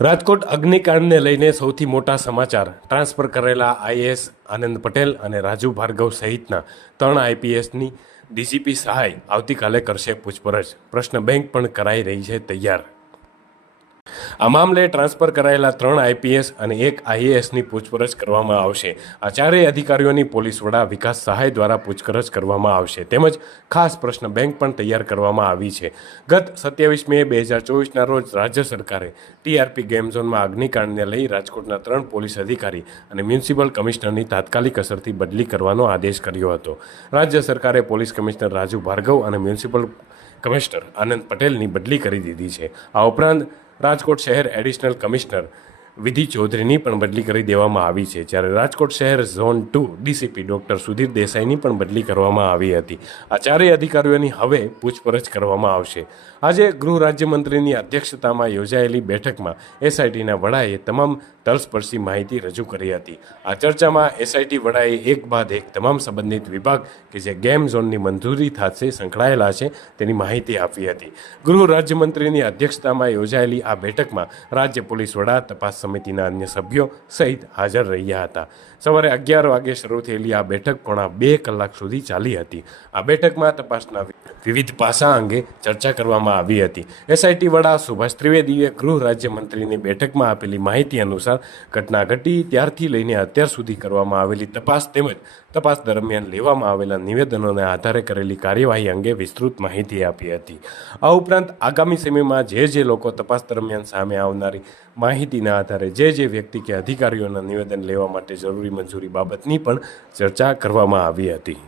રાજકોટ અગ્નિકાંડને લઈને સૌથી મોટા સમાચાર. ટ્રાન્સફર કરેલા આઈએએસ આનંદ પટેલ અને રાજુ ભાર્ગવ સહિતના 3 આઈપીએસની ડીજીપી સહાય આવતીકાલે કરશે પૂછપરછ. પ્રશ્ન બેંક પણ કરાઈ રહી છે તૈયાર. આ મામલે ટ્રાન્સફર કરાયેલા 3 આઈપીએસ અને 1 આઈએએસની પૂછપરછ કરવામાં આવશે. આ ચારેય અધિકારીઓની પોલીસ વડા વિકાસ સહાય દ્વારા પૂછપરછ કરવામાં આવશે. તેમજ ખાસ પ્રશ્ન બેંક પણ તૈયાર કરવામાં આવી છે. ગત 27 મે 2024ના રોજ રાજ્ય સરકારે ટીઆરપી ગેમ ઝોનમાં અગ્નિકાંડને લઈ રાજકોટના 3 પોલીસ અધિકારી અને મ્યુનિસિપલ કમિશનરની તાત્કાલિક અસરથી બદલી કરવાનો આદેશ કર્યો હતો. રાજ્ય સરકારે પોલીસ કમિશનર રાજુ ભાર્ગવ અને મ્યુનિસિપલ કમિશનર આનંદ પટેલની બદલી કરી દીધી છે. આ ઉપરાંત રાજકોટ શહેર એડિશનલ કમિશનર વિધિ ચૌધરીની પણ બદલી કરી દેવામાં આવી છે. જ્યારે રાજકોટ શહેર ઝોન 2 ડીસીપી ડૉક્ટર સુધીર દેસાઈની પણ બદલી કરવામાં આવી હતી. આ ચારેય અધિકારીઓની હવે પૂછપરછ કરવામાં આવશે. આજે ગૃહ રાજ્યમંત્રીની અધ્યક્ષતામાં યોજાયેલી બેઠકમાં એસઆઈટીના વડાએ તમામ તલસ્પર્શી માહિતી રજૂ કરી હતી. આ ચર્ચામાં એસઆઈટી વડાએ એક બાદ એક તમામ સંબંધિત વિભાગ કે જે ગેમ ઝોનની મંજૂરી સાથે સંકળાયેલા છે તેની માહિતી આપી હતી. ગૃહ રાજ્યમંત્રીની અધ્યક્ષતામાં યોજાયેલી આ બેઠકમાં રાજ્ય પોલીસ વડા, તપાસ સમિતિના અન્ય સભ્યો સહિત હાજર રહ્યા હતા. સવારે 11 વાગે શરૂ થયેલી આ બેઠક પોણા 2 કલાક સુધી ચાલી હતી. આ બેઠકમાં તપાસના વિવિધ પાસા અંગે ચર્ચા કરવામાં આવી હતી. એસઆઈટી વડા સુભાષ ત્રિવેદીએ ગૃહ રાજ્યમંત્રીની બેઠકમાં આપેલી માહિતી અનુસાર ઘટના ઘટી ત્યારથી લઈને અત્યાર સુધી કરવામાં આવેલી તપાસ તેમજ તપાસ દરમિયાન લેવામાં આવેલા નિવેદનોને આધારે કરેલી કાર્યવાહી અંગે વિસ્તૃત માહિતી આપી હતી. આ ઉપરાંત આગામી સમયમાં જે લોકો તપાસ દરમિયાન સામે આવનારી માહિતીના આધારે જે વ્યક્તિ કે અધિકારીઓના નિવેદન લેવા માટે જરૂરી મંજૂરી બાબતની પણ ચર્ચા કરવામાં આવી હતી.